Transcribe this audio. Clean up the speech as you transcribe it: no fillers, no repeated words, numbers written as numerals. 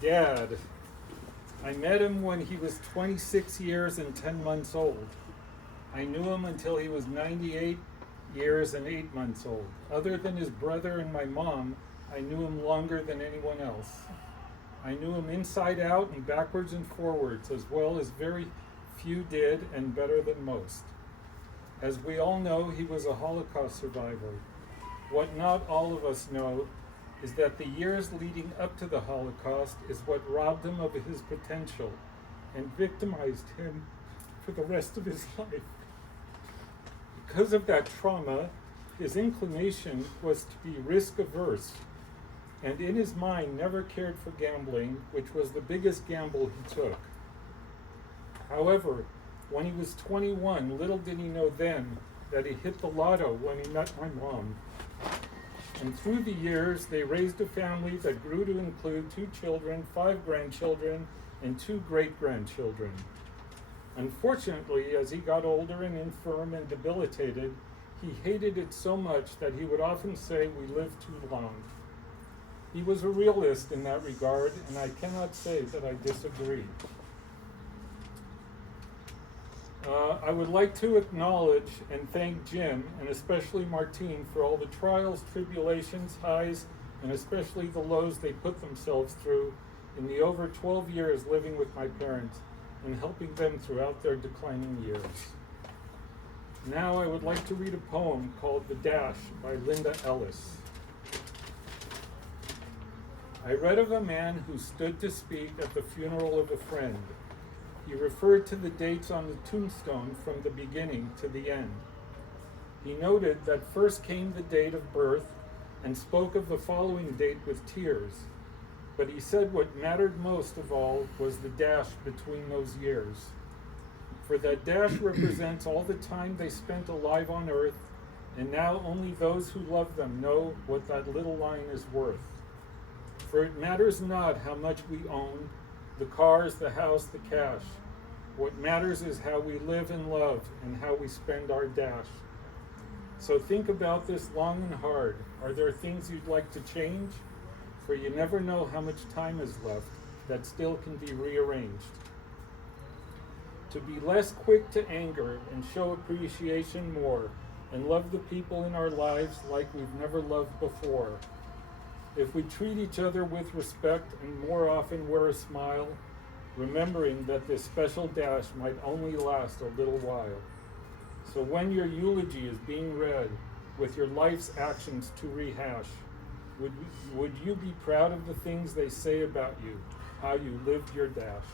Dad. I met him when he was 26 years and 10 months old. I knew him until he was 98 years and 8 months old. Other than his brother and my mom, I knew him longer than anyone else. I knew him inside out and backwards and forwards, as well as very few did, and better than most. As we all know, he was a Holocaust survivor. What not all of us know is that the years leading up to the Holocaust is what robbed him of his potential and victimized him for the rest of his life. Because of that trauma, his inclination was to be risk averse, and in his mind never cared for gambling, which was the biggest gamble he took. However, when he was 21, little did he know then that he hit the lotto when he met my mom. And through the years, they raised a family that grew to include 2 children, 5 grandchildren, and 2 great-grandchildren. Unfortunately, as he got older and infirm and debilitated, he hated it so much that he would often say, "We lived too long." He was a realist in that regard, and I cannot say that I disagree. I would like to acknowledge and thank Jim, and especially Martine, for all the trials, tribulations, highs, and especially the lows they put themselves through in the over 12 years living with my parents and helping them throughout their declining years. Now I would like to read a poem called "The Dash" by Linda Ellis. I read of a man who stood to speak at the funeral of a friend. He referred to the dates on the tombstone from the beginning to the end. He noted that first came the date of birth and spoke of the following date with tears. But he said what mattered most of all was the dash between those years. For that dash represents all the time they spent alive on earth, and now only those who love them know what that little line is worth. For it matters not how much we own, the cars, the house, the cash. What matters is how we live and love and how we spend our dash. So think about this long and hard. Are there things you'd like to change? For you never know how much time is left that still can be rearranged. To be less quick to anger and show appreciation more, and love the people in our lives like we've never loved before. If we treat each other with respect and more often wear a smile, remembering that this special dash might only last a little while. So when your eulogy is being read with your life's actions to rehash, would you be proud of the things they say about you, how you lived your dash?